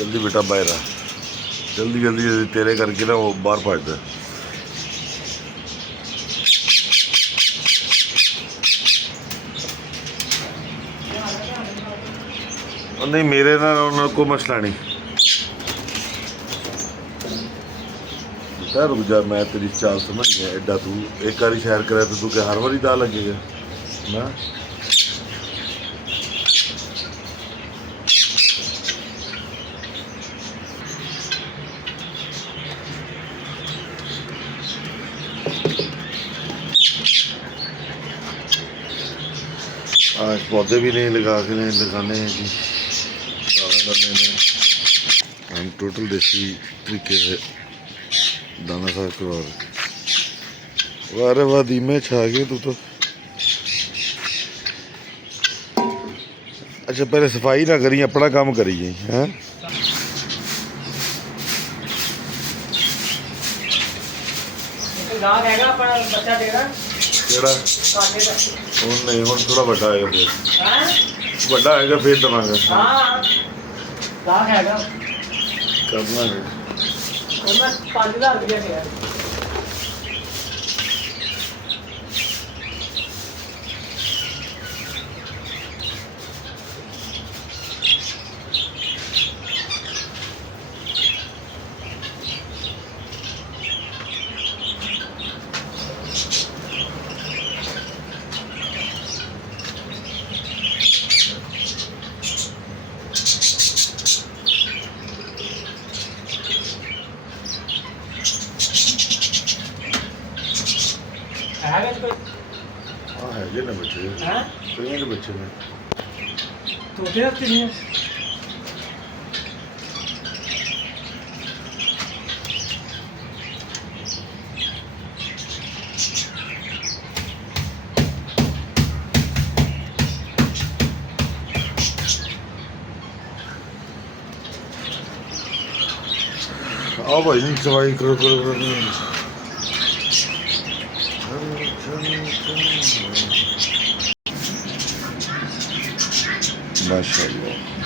जल्दी बेटा बाहर आ, जल्दी जल्दी जल्दी तेरे करके ना वो बाहर भजदा। नहीं मेरे ना उन्होंने कोई मसला नहीं। बेटा रुक जा, मैं तेरी चाल समझ गया। एडा तू एक बारी सैर करे तो तू क्या हर बारी दाल लगेगा ना। आज पौधे भी नहीं लगा के नहीं लगाने हैं जी, दाना करने में। हम टोटल देसी तरीके से दाना साफ करवा रहे। वाह रे वाह, धीमे छा गए तू तो। अच्छा पहले सफाई ना करी, अपना काम करिए हैं। नहीं हम थोड़ा बड़ा आएगा, फिर बड़ा आएगा फिर दवांगा करना है। हाँ है ये ना बच्चे, कहीं के बच्चे में तोते रखते हैं। आओ भाई नहीं सफाई करो करो करो। माशाल्लाह।